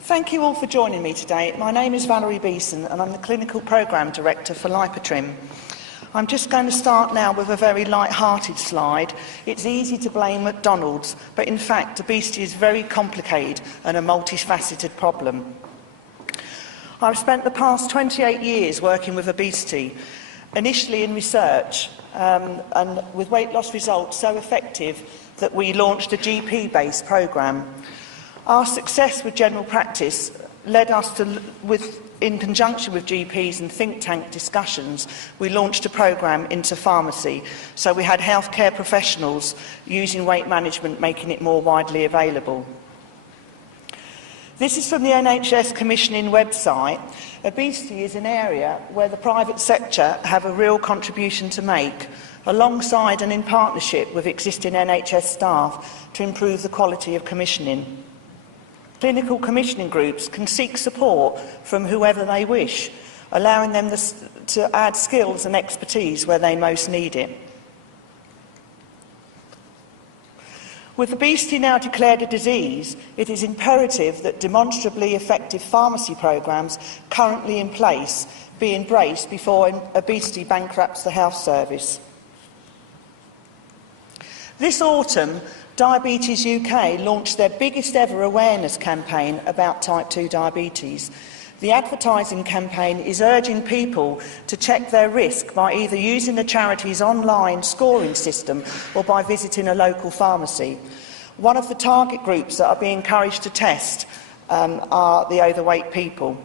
Thank you all for joining me today. My name is Valerie Beeson and I'm the Clinical Programme Director for Lipotrim. I'm just going to start now with a very light-hearted slide. It's easy to blame McDonald's, but in fact obesity is very complicated and a multifaceted problem. I've spent the past 28 years working with obesity, initially in research, and with weight loss results so effective that we launched a GP-based programme. Our success with general practice led us to, in conjunction with GPs and think tank discussions, we launched a programme into pharmacy. So we had healthcare professionals using weight management, making it more widely available. This is from the NHS commissioning website. Obesity is an area where the private sector have a real contribution to make, alongside and in partnership with existing NHS staff to improve the quality of commissioning. Clinical commissioning groups can seek support from whoever they wish, allowing them to add skills and expertise where they most need it. With obesity now declared a disease, it is imperative that demonstrably effective pharmacy programmes currently in place be embraced before obesity bankrupts the health service. This autumn, Diabetes UK launched their biggest ever awareness campaign about type 2 diabetes. The advertising campaign is urging people to check their risk by either using the charity's online scoring system or by visiting a local pharmacy. One of the target groups that are being encouraged to test are the overweight people.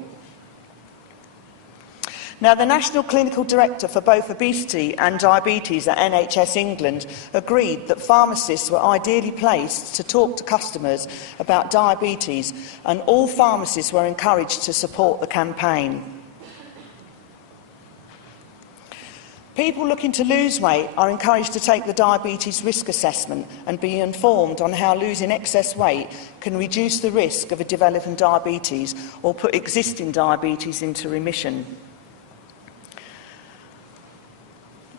Now, the National Clinical Director for both obesity and diabetes at NHS England agreed that pharmacists were ideally placed to talk to customers about diabetes, and all pharmacists were encouraged to support the campaign. People looking to lose weight are encouraged to take the diabetes risk assessment and be informed on how losing excess weight can reduce the risk of developing diabetes or put existing diabetes into remission.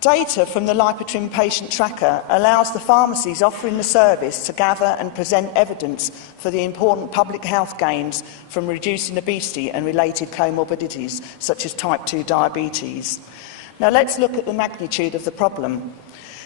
Data from the Lipotrim patient tracker allows the pharmacies offering the service to gather and present evidence for the important public health gains from reducing obesity and related comorbidities, such as type 2 diabetes. Now let's look at the magnitude of the problem.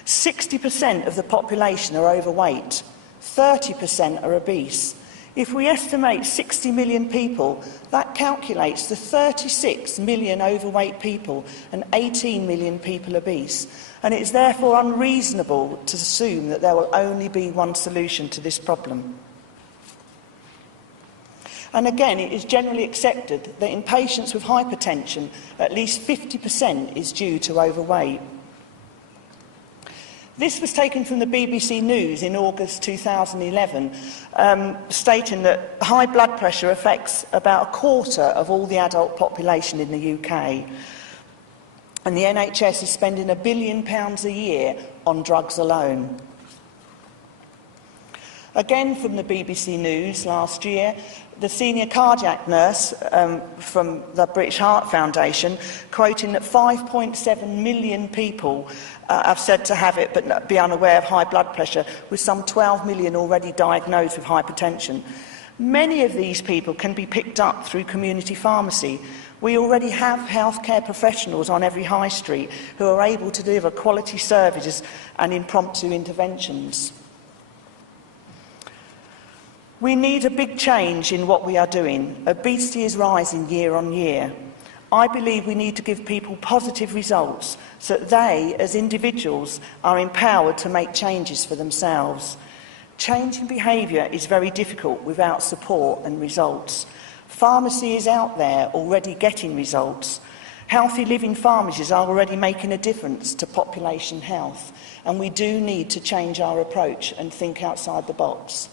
60% of the population are overweight, 30% are obese. If we estimate 60 million people, that calculates to 36 million overweight people and 18 million people obese. And it is therefore unreasonable to assume that there will only be one solution to this problem. And again, it is generally accepted that in patients with hypertension, at least 50% is due to overweight. This was taken from the BBC News in August 2011, stating that high blood pressure affects about a quarter of all the adult population in the UK. And the NHS is spending £1 billion a year on drugs alone. Again from the BBC News last year, the senior cardiac nurse from the British Heart Foundation, quoting that 5.7 million people have said to have it but be unaware of high blood pressure, with some 12 million already diagnosed with hypertension. Many of these people can be picked up through community pharmacy. We already have healthcare professionals on every high street who are able to deliver quality services and impromptu interventions. We need a big change in what we are doing. Obesity is rising year on year. I believe we need to give people positive results so that they, as individuals, are empowered to make changes for themselves. Changing behaviour is very difficult without support and results. Pharmacy is out there already getting results. Healthy living pharmacies are already making a difference to population health, and we do need to change our approach and think outside the box.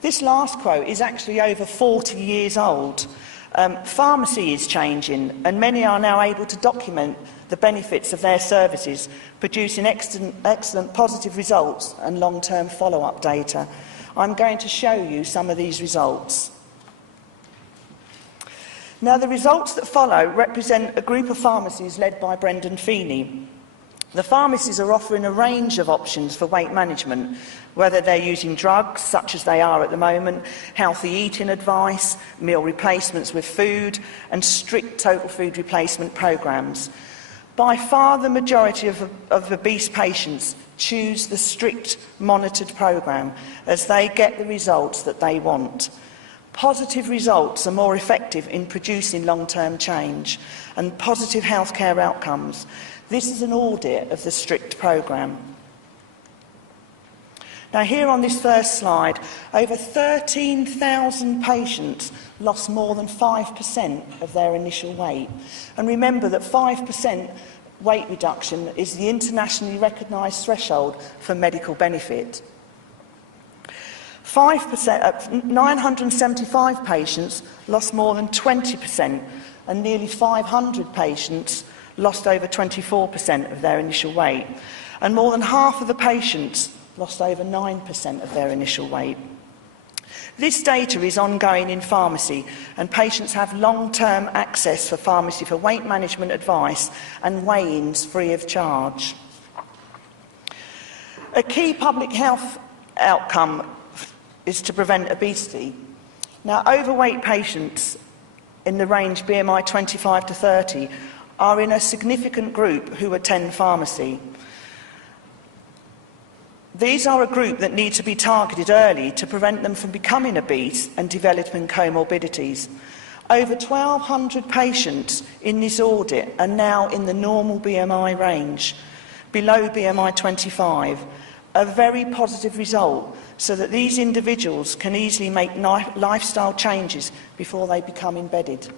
This last quote is actually over 40 years old. Pharmacy is changing, and many are now able to document the benefits of their services, producing excellent positive results and long-term follow-up data. I'm going to show you some of these results. Now, the results that follow represent a group of pharmacies led by Brendan Feeney. The pharmacies are offering a range of options for weight management, whether they're using drugs, such as they are at the moment, healthy eating advice, meal replacements with food, and strict total food replacement programs. By far the majority of obese patients choose the strict monitored program as they get the results that they want. Positive results are more effective in producing long-term change and positive healthcare outcomes. This is an audit of the strict program. Now, here on this first slide, over 13,000 patients lost more than 5% of their initial weight. And remember that 5% weight reduction is the internationally recognised threshold for medical benefit. 975 patients lost more than 20%, and nearly 500 patients lost over 24% of their initial weight. And more than half of the patients lost over 9% of their initial weight. This data is ongoing in pharmacy, and patients have long-term access for pharmacy for weight management advice and weigh-ins free of charge. A key public health outcome is to prevent obesity. Now, overweight patients in the range BMI 25 to 30 are in a significant group who attend pharmacy. These are a group that need to be targeted early to prevent them from becoming obese and developing comorbidities. Over 1,200 patients in this audit are now in the normal BMI range, below BMI 25, a very positive result, so that these individuals can easily make lifestyle changes before they become embedded.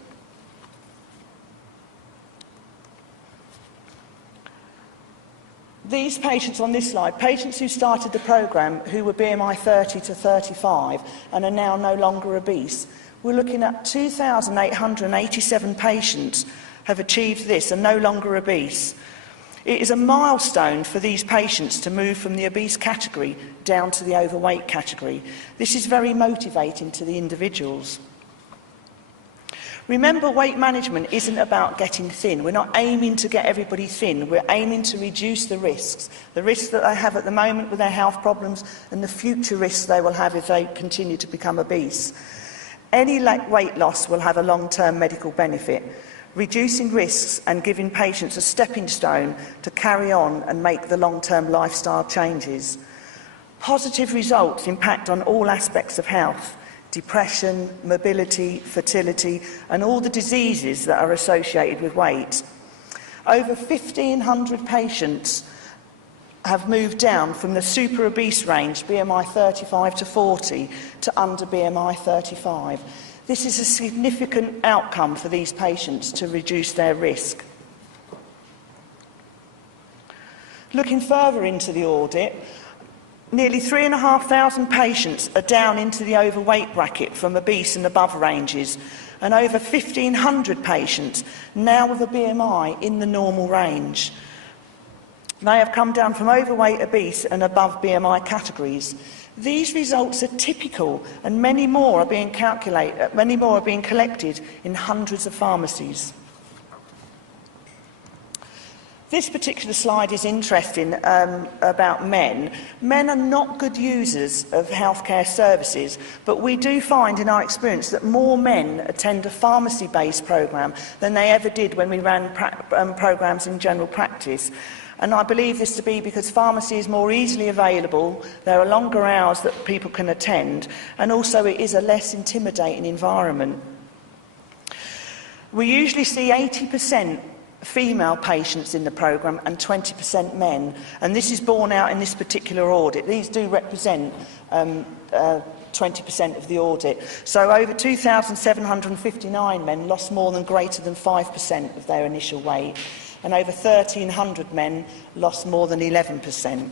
These patients on this slide, patients who started the programme who were BMI 30 to 35 and are now no longer obese, we're looking at 2,887 patients have achieved this and no longer obese. It is a milestone for these patients to move from the obese category down to the overweight category. This is very motivating to the individuals. Remember, weight management isn't about getting thin. We're not aiming to get everybody thin. We're aiming to reduce the risks that they have at the moment with their health problems and the future risks they will have if they continue to become obese. Any weight loss will have a long-term medical benefit, reducing risks and giving patients a stepping stone to carry on and make the long-term lifestyle changes. Positive results impact on all aspects of health: depression, mobility, fertility, and all the diseases that are associated with weight. Over 1,500 patients have moved down from the super obese range, BMI 35 to 40, to under BMI 35. This is a significant outcome for these patients to reduce their risk. Looking further into the audit, nearly 3,500 patients are down into the overweight bracket from obese and above ranges, and over 1,500 patients now with a BMI in the normal range. They have come down from overweight, obese and above BMI categories. These results are typical, and many more are being collected in hundreds of pharmacies. This particular slide is interesting about men. Men are not good users of healthcare services, but we do find in our experience that more men attend a pharmacy-based programme than they ever did when we ran programmes in general practice. And I believe this to be because pharmacy is more easily available, there are longer hours that people can attend, and also it is a less intimidating environment. We usually see 80% female patients in the programme and 20% men, and this is borne out in this particular audit. These do represent 20% of the audit. So over 2,759 men lost more than greater than 5% of their initial weight, and over 1,300 men lost more than 11%.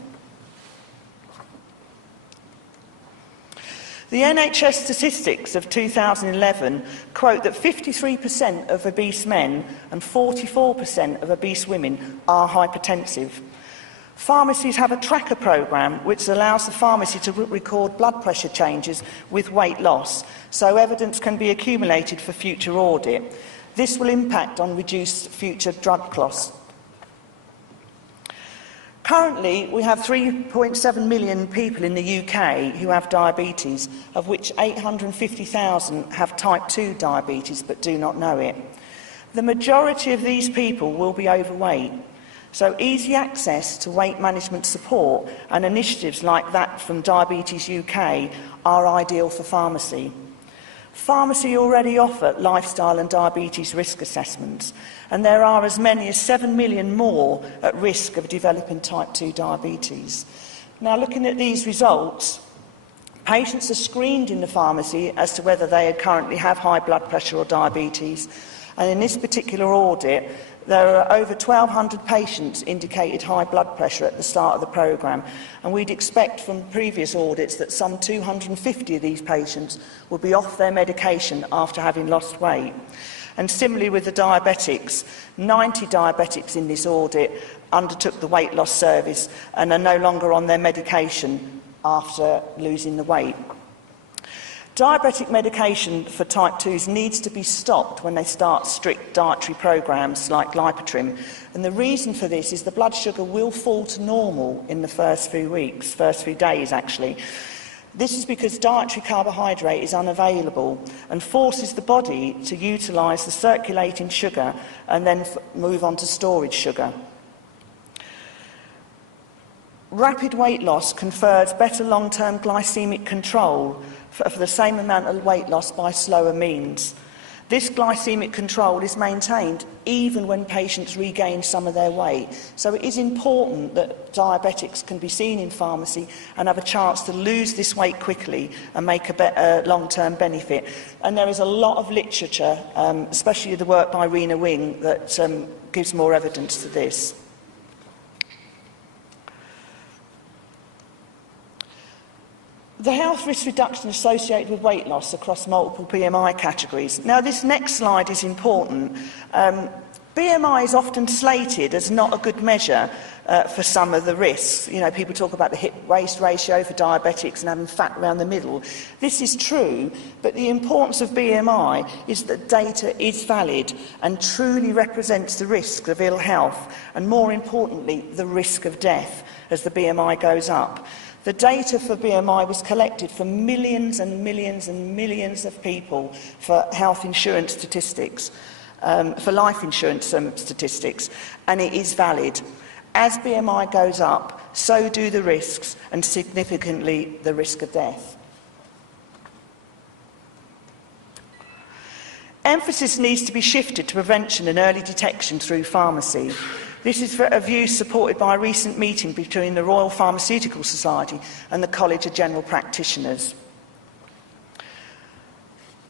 The NHS statistics of 2011 quote that 53% of obese men and 44% of obese women are hypertensive. Pharmacies have a tracker programme which allows the pharmacy to record blood pressure changes with weight loss, so evidence can be accumulated for future audit. This will impact on reduced future drug costs. Currently, we have 3.7 million people in the UK who have diabetes, of which 850,000 have type 2 diabetes but do not know it. The majority of these people will be overweight, so easy access to weight management support and initiatives like that from Diabetes UK are ideal for pharmacy. Pharmacy already offer lifestyle and diabetes risk assessments, and there are as many as 7 million more at risk of developing type 2 diabetes. Now, looking at these results, patients are screened in the pharmacy as to whether they currently have high blood pressure or diabetes, and in this particular audit, there are over 1,200 patients indicated high blood pressure at the start of the programme, and we'd expect from previous audits that some 250 of these patients will be off their medication after having lost weight. And similarly with the diabetics, 90 diabetics in this audit undertook the weight loss service and are no longer on their medication after losing the weight. Diabetic medication for type 2s needs to be stopped when they start strict dietary programmes like Lipotrim, and the reason for this is the blood sugar will fall to normal in the first few weeks, first few days actually. This is because dietary carbohydrate is unavailable and forces the body to utilise the circulating sugar and then move on to storage sugar. Rapid weight loss confers better long-term glycemic control for the same amount of weight loss by slower means. This glycemic control is maintained even when patients regain some of their weight. So it is important that diabetics can be seen in pharmacy and have a chance to lose this weight quickly and make a better long-term benefit. And there is a lot of literature, especially the work by Rena Wing, that gives more evidence to this. The health risk reduction associated with weight loss across multiple BMI categories. Now, this next slide is important. BMI is often slated as not a good measure for some of the risks. You know, people talk about the hip-waist ratio for diabetics and having fat around the middle. This is true, but the importance of BMI is that data is valid and truly represents the risk of ill health and, more importantly, the risk of death as the BMI goes up. The data for BMI was collected from millions and millions and millions of people for health insurance statistics, for life insurance statistics, and it is valid. As BMI goes up, so do the risks, and significantly the risk of death. Emphasis needs to be shifted to prevention and early detection through pharmacy. This is a view supported by a recent meeting between the Royal Pharmaceutical Society and the College of General Practitioners.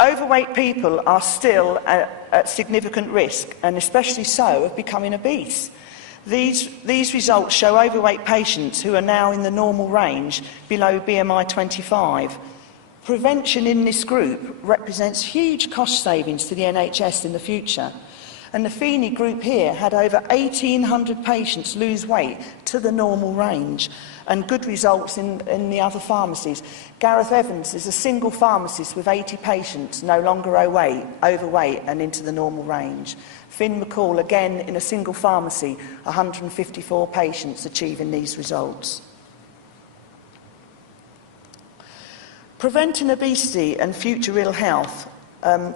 Overweight people are still at significant risk, and especially so of becoming obese. These results show overweight patients who are now in the normal range below BMI 25. Prevention in this group represents huge cost savings to the NHS in the future. And the Feeney group here had over 1,800 patients lose weight to the normal range, and good results in the other pharmacies. Gareth Evans is a single pharmacist with 80 patients no longer overweight and into the normal range. Finn McCall, again in a single pharmacy, 154 patients achieving these results. Preventing obesity and future ill health.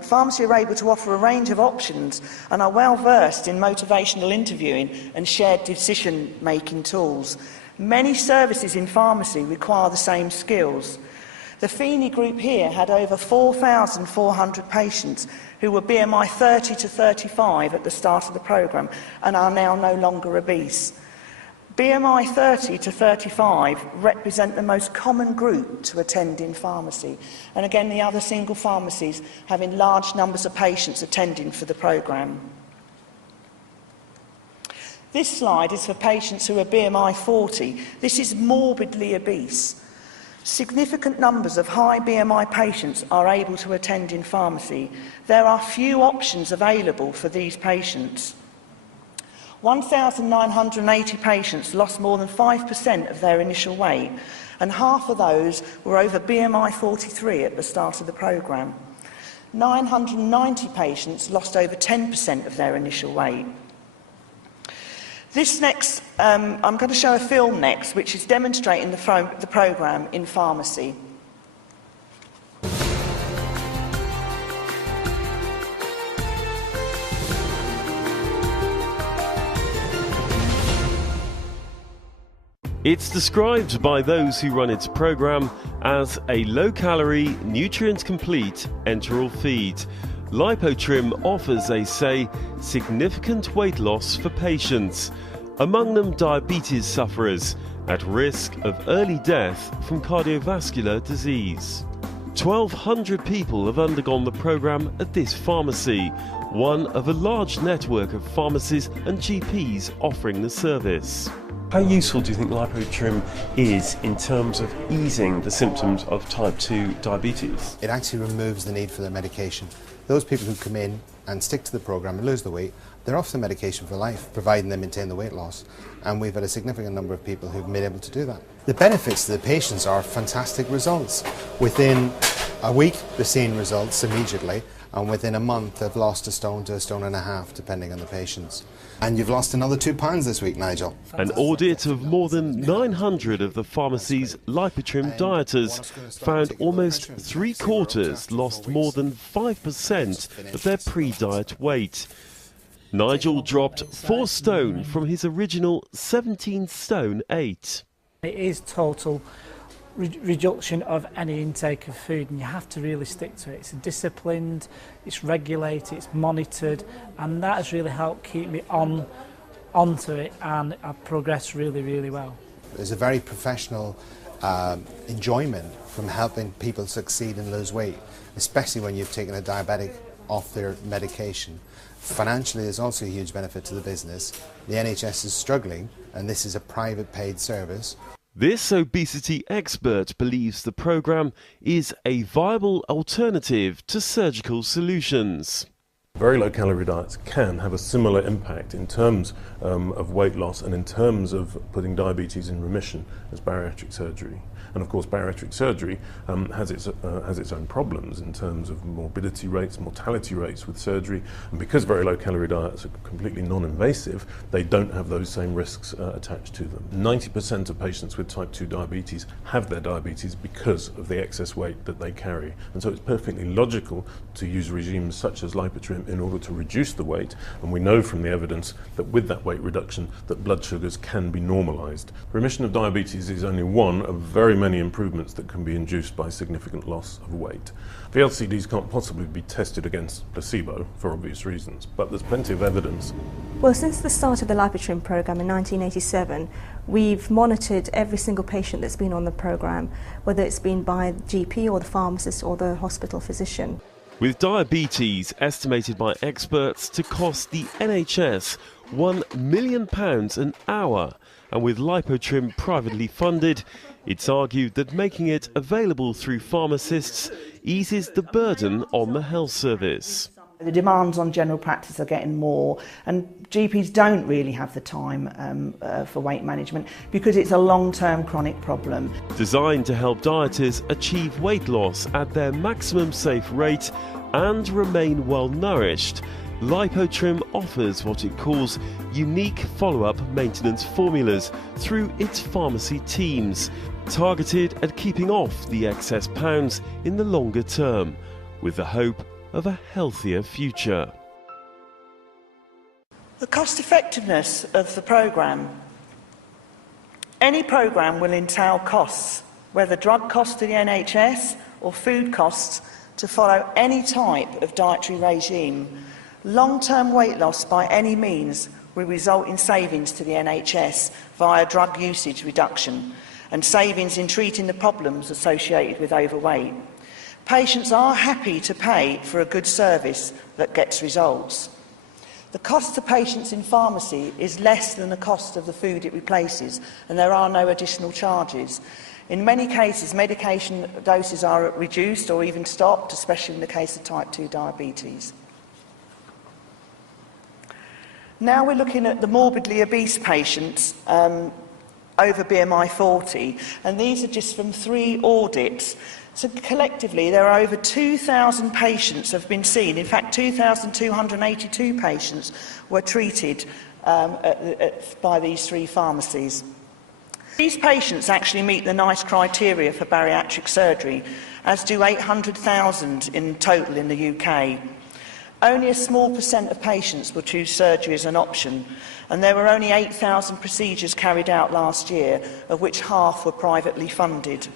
Pharmacy are able to offer a range of options and are well versed in motivational interviewing and shared decision-making tools. Many services in pharmacy require the same skills. The Feeney group here had over 4,400 patients who were BMI 30 to 35 at the start of the programme and are now no longer obese. BMI 30 to 35 represent the most common group to attend in pharmacy, and again the other single pharmacies having large numbers of patients attending for the programme. This slide is for patients who are BMI 40. This is morbidly obese. Significant numbers of high BMI patients are able to attend in pharmacy. There are few options available for these patients. 1,980 patients lost more than 5% of their initial weight, and half of those were over BMI 43 at the start of the programme. 990 patients lost over 10% of their initial weight. This next, I'm going to show a film next, which is demonstrating the programme in pharmacy. It's described by those who run its programme as a low-calorie, nutrient-complete enteral feed. Lipotrim offers, they say, significant weight loss for patients, among them diabetes sufferers at risk of early death from cardiovascular disease. 1,200 people have undergone the programme at this pharmacy, one of a large network of pharmacies and GPs offering the service. How useful do you think Lipotrim is in terms of easing the symptoms of type 2 diabetes? It actually removes the need for their medication. Those people who come in and stick to the programme and lose the weight, they're off the medication for life, providing they maintain the weight loss. And we've had a significant number of people who've been able to do that. The benefits to the patients are fantastic results. Within a week, they're seeing results immediately, and within a month, they've lost a stone to a stone and a half, depending on the patients. And you've lost another 2 pounds this week, Nigel. An audit of more than 900 of the pharmacy's Lipotrim dieters found almost 3/4 lost more than 5% of their pre-diet weight. Nigel dropped 4 stone from his original 17 stone 8. It is total reduction of any intake of food, and you have to really stick to it. It's disciplined, it's regulated, it's monitored, and that has really helped keep me onto it, and I've progressed really, really well. There's a very professional enjoyment from helping people succeed and lose weight, especially when you've taken a diabetic off their medication. Financially, there's also a huge benefit to the business. The NHS is struggling, and this is a private paid service. This obesity expert believes the programme is a viable alternative to surgical solutions. Very low calorie diets can have a similar impact in terms of weight loss and in terms of putting diabetes in remission as bariatric surgery. And of course, bariatric surgery has its own problems in terms of morbidity rates, mortality rates with surgery. And because very low calorie diets are completely non-invasive, they don't have those same risks attached to them. 90% of patients with type 2 diabetes have their diabetes because of the excess weight that they carry. And so it's perfectly logical to use regimes such as Lipotrim in order to reduce the weight. And we know from the evidence that with that weight reduction, that blood sugars can be normalized. Remission of diabetes is only one of very many improvements that can be induced by significant loss of weight. The LCDs can't possibly be tested against placebo for obvious reasons, but there's plenty of evidence. Well, since the start of the Lipotrim programme in 1987, we've monitored every single patient that's been on the programme, whether it's been by the GP or the pharmacist or the hospital physician. With diabetes estimated by experts to cost the NHS £1 million an hour, and with Lipotrim privately funded, it's argued that making it available through pharmacists eases the burden on the health service. The demands on general practice are getting more, and GPs don't really have the time for weight management because it's a long-term chronic problem. Designed to help dieters achieve weight loss at their maximum safe rate and remain well nourished, Lipotrim offers what it calls unique follow-up maintenance formulas through its pharmacy teams, targeted at keeping off the excess pounds in the longer term, with the hope of a healthier future. The cost effectiveness of the programme. Any programme will entail costs, whether drug costs to the NHS or food costs to follow any type of dietary regime. Long-term weight loss by any means will result in savings to the NHS via drug usage reduction and savings in treating the problems associated with overweight. Patients are happy to pay for a good service that gets results. The cost to patients in pharmacy is less than the cost of the food it replaces, and there are no additional charges. In many cases, medication doses are reduced or even stopped, especially in the case of type 2 diabetes. Now we're looking at the morbidly obese patients over BMI 40, and these are just from 3 audits. So collectively, there are over 2,000 patients have been seen. In fact, 2,282 patients were treated by these 3 pharmacies. These patients actually meet the NICE criteria for bariatric surgery, as do 800,000 in total in the UK. Only a small percent of patients will choose surgery as an option, and there were only 8,000 procedures carried out last year, of which half were privately funded.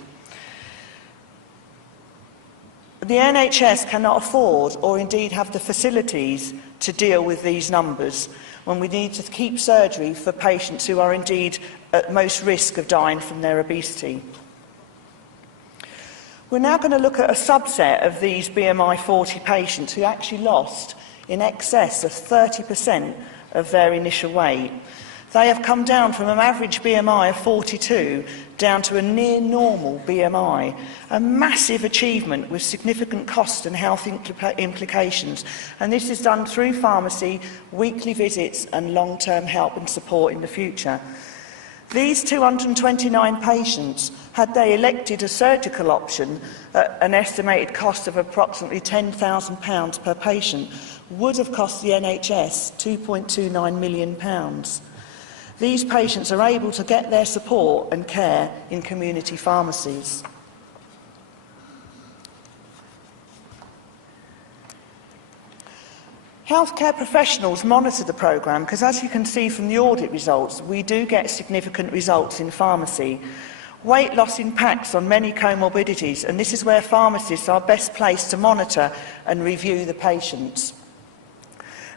The NHS cannot afford, or indeed have the facilities, to deal with these numbers, when we need to keep surgery for patients who are indeed at most risk of dying from their obesity. We're now going to look at a subset of these BMI 40 patients who actually lost in excess of 30% of their initial weight. They have come down from an average BMI of 42 down to a near normal BMI, a massive achievement with significant cost and health implications. And this is done through pharmacy, weekly visits and long-term help and support in the future. These 229 patients, had they elected a surgical option at an estimated cost of approximately £10,000 per patient, would have cost the NHS £2.29 million. These patients are able to get their support and care in community pharmacies. Healthcare professionals monitor the programme because, as you can see from the audit results, we do get significant results in pharmacy. Weight loss impacts on many comorbidities, and this is where pharmacists are best placed to monitor and review the patients.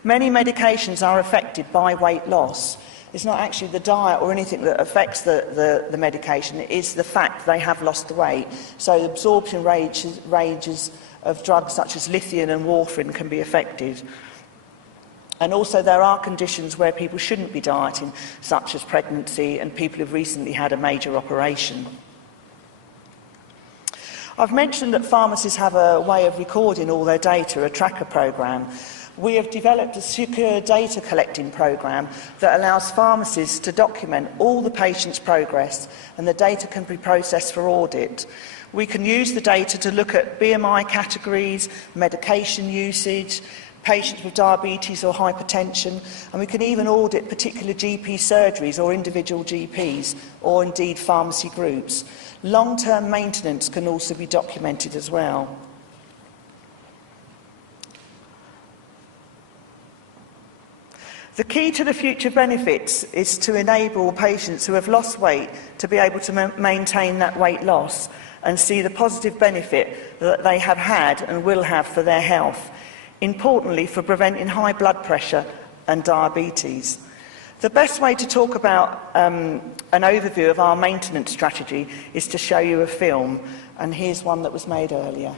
Many medications are affected by weight loss. It's not actually the diet or anything that affects the medication, it is the fact they have lost the weight. So the absorption ranges of drugs such as lithium and warfarin can be affected. And also there are conditions where people shouldn't be dieting, such as pregnancy and people who've recently had a major operation. I've mentioned that pharmacies have a way of recording all their data, a tracker program. We have developed a secure data collecting program that allows pharmacies to document all the patient's progress, and the data can be processed for audit. We can use the data to look at BMI categories, medication usage, patients with diabetes or hypertension, and we can even audit particular GP surgeries or individual GPs, or indeed pharmacy groups. Long-term maintenance can also be documented as well. The key to the future benefits is to enable patients who have lost weight to be able to maintain that weight loss and see the positive benefit that they have had and will have for their health. Importantly, for preventing high blood pressure and diabetes. The best way to talk about an overview of our maintenance strategy is to show you a film, and here's one that was made earlier.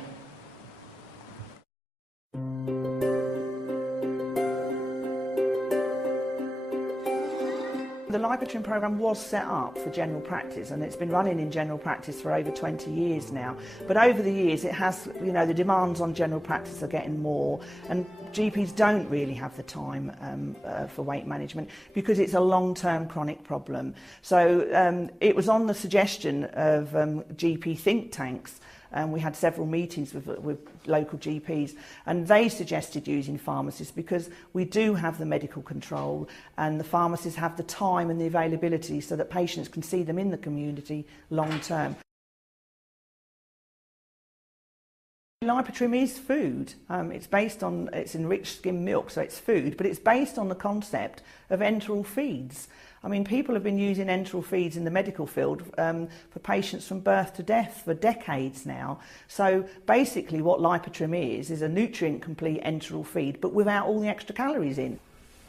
The Lipotrim programme was set up for general practice, and it's been running in general practice for over 20 years now. But over the years it has, the demands on general practice are getting more, and GPs don't really have the time for weight management because it's a long-term chronic problem. So it was on the suggestion of GP think tanks. We had several meetings with local GPs, and they suggested using pharmacists because we do have the medical control and the pharmacists have the time and the availability so that patients can see them in the community long term. Lipotrim is food. It's enriched skim milk, so it's food, but it's based on the concept of enteral feeds. I mean, people have been using enteral feeds in the medical field for patients from birth to death for decades now. So basically what Lipotrim is a nutrient-complete enteral feed, but without all the extra calories in.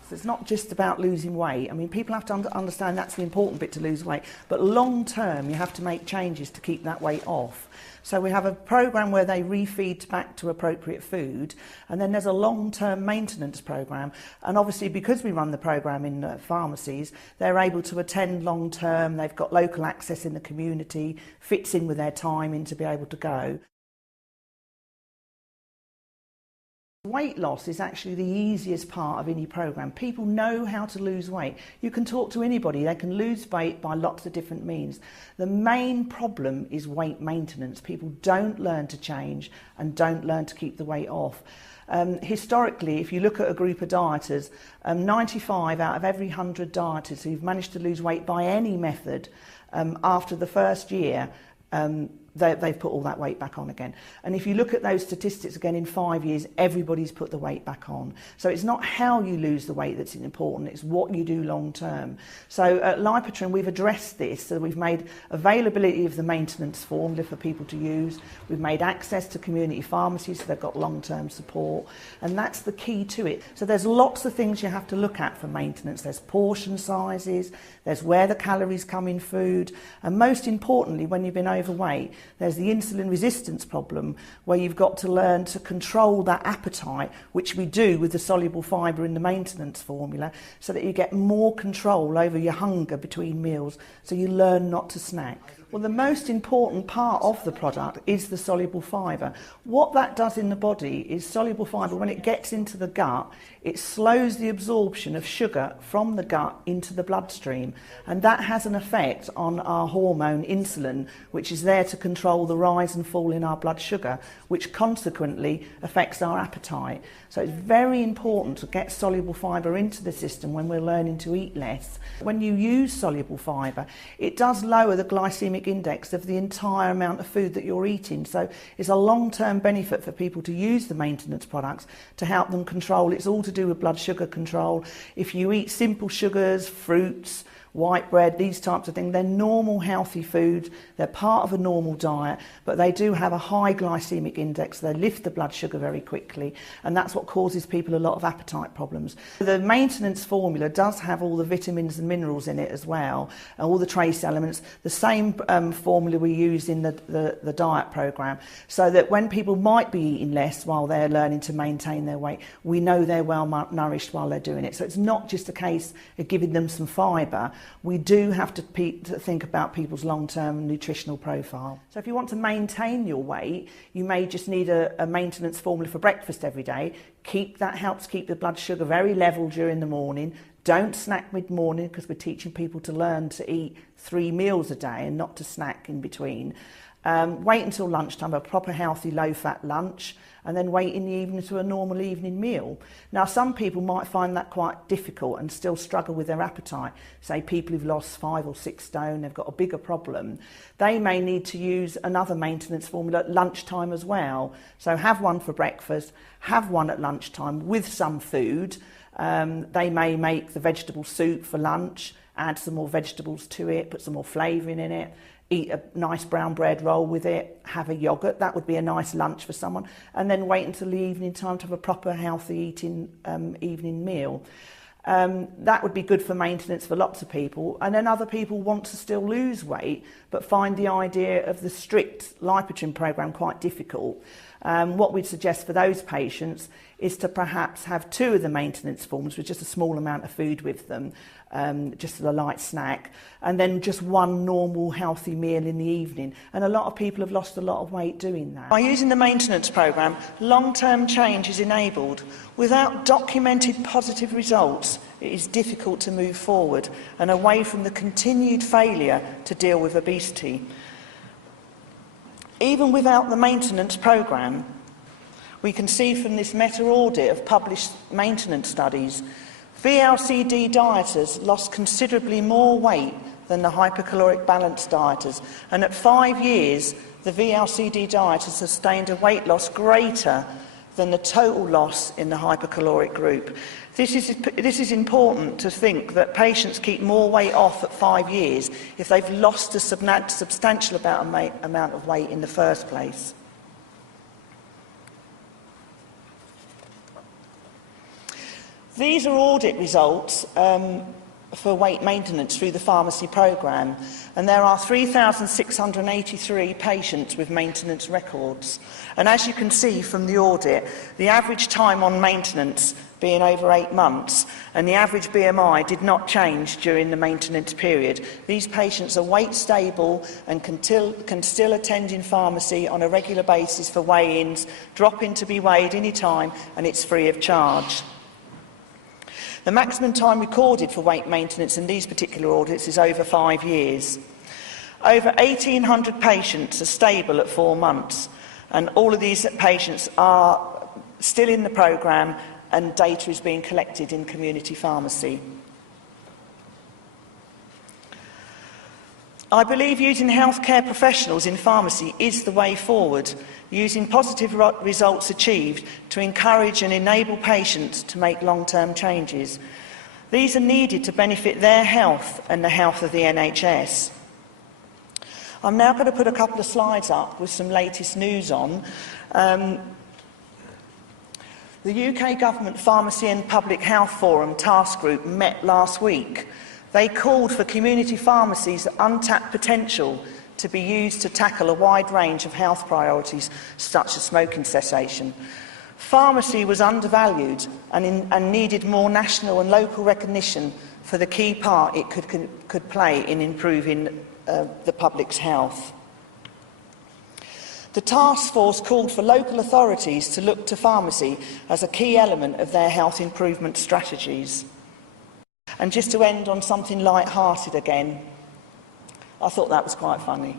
So it's not just about losing weight. I mean, people have to understand that's the important bit, to lose weight. But long term, you have to make changes to keep that weight off. So we have a programme where they refeed back to appropriate food, and then there's a long-term maintenance programme. And obviously, because we run the programme in pharmacies, they're able to attend long-term, they've got local access in the community, fits in with their timing to be able to go. Weight loss is actually the easiest part of any program. People know how to lose weight. You can talk to anybody, they can lose weight by lots of different means. The main problem is weight maintenance. People don't learn to change and don't learn to keep the weight off. Historically, if you look at a group of dieters, 95 out of every 100 dieters who've managed to lose weight by any method, after the first year, they've put all that weight back on again. And if you look at those statistics again, in 5 years, everybody's put the weight back on. So it's not how you lose the weight that's important, it's what you do long term. So at Lipotrim, we've addressed this. So we've made availability of the maintenance formula for people to use. We've made access to community pharmacies so they've got long-term support. And that's the key to it. So there's lots of things you have to look at for maintenance. There's portion sizes, there's where the calories come in food, and most importantly, when you've been overweight, there's the insulin resistance problem where you've got to learn to control that appetite, which we do with the soluble fibre in the maintenance formula, so that you get more control over your hunger between meals, so you learn not to snack. Well, the most important part of the product is the soluble fibre. What that does in the body is soluble fibre, when it gets into the gut, it slows the absorption of sugar from the gut into the bloodstream. And that has an effect on our hormone insulin, which is there to control the rise and fall in our blood sugar, which consequently affects our appetite. So it's very important to get soluble fibre into the system when we're learning to eat less. When you use soluble fibre, it does lower the glycemic index of the entire amount of food that you're eating. So it's a long-term benefit for people to use the maintenance products to help them control. It's all to do with blood sugar control. If you eat simple sugars, fruits, white bread, these types of things, they're normal healthy foods, they're part of a normal diet, but they do have a high glycemic index, they lift the blood sugar very quickly, and that's what causes people a lot of appetite problems. The maintenance formula does have all the vitamins and minerals in it as well, and all the trace elements, the same formula we use in the diet program, so that when people might be eating less while they're learning to maintain their weight, we know they're well nourished while they're doing it. So it's not just a case of giving them some fibre. We do have to think about people's long-term nutritional profile. So if you want to maintain your weight, you may just need a maintenance formula for breakfast every day. That helps keep the blood sugar very level during the morning. Don't snack mid-morning, because we're teaching people to learn to eat 3 meals a day and not to snack in between. Wait until lunchtime, a proper healthy low-fat lunch, and then wait in the evening to a normal evening meal. Now, some people might find that quite difficult and still struggle with their appetite. Say people who've lost 5 or 6 stone, they've got a bigger problem. They may need to use another maintenance formula at lunchtime as well. So have one for breakfast, have one at lunchtime with some food. They may make the vegetable soup for lunch, add some more vegetables to it, put some more flavouring in it, eat a nice brown bread roll with it, have a yoghurt. That would be a nice lunch for someone, and then wait until the evening time to have a proper healthy eating evening meal. That would be good for maintenance for lots of people. And then other people want to still lose weight but find the idea of the strict Lipotrim program quite difficult. What we'd suggest for those patients is to perhaps have 2 of the maintenance forms with just a small amount of food with them, just a light snack, and then just 1 normal healthy meal in the evening. And a lot of people have lost a lot of weight doing that. By using the maintenance program, long-term change is enabled. Without documented positive results, it is difficult to move forward and away from the continued failure to deal with obesity. Even without the maintenance program, we can see from this meta-audit of published maintenance studies, VLCD dieters lost considerably more weight than the hypercaloric balanced dieters, and at 5 years, the VLCD dieters sustained a weight loss greater than the total loss in the hypercaloric group. This is important to think that patients keep more weight off at 5 years if they've lost a substantial amount of weight in the first place. These are audit results for weight maintenance through the pharmacy programme, and there are 3,683 patients with maintenance records. And as you can see from the audit, the average time on maintenance being over 8 months, and the average BMI did not change during the maintenance period. These patients are weight stable and can still attend in pharmacy on a regular basis for weigh-ins, drop in to be weighed any time, and it's free of charge. The maximum time recorded for weight maintenance in these particular audits is over 5 years. Over 1,800 patients are stable at 4 months, and all of these patients are still in the programme, and data is being collected in community pharmacy. I believe using healthcare professionals in pharmacy is the way forward, using positive results achieved to encourage and enable patients to make long-term changes. These are needed to benefit their health and the health of the NHS. I'm now going to put a couple of slides up with some latest news on. The UK Government Pharmacy and Public Health Forum Task Group met last week. They called for community pharmacies' untapped potential to be used to tackle a wide range of health priorities such as smoking cessation. Pharmacy was undervalued and needed more national and local recognition for the key part it could play in improving the public's health. The task force called for local authorities to look to pharmacy as a key element of their health improvement strategies. And just to end on something light-hearted again, I thought that was quite funny.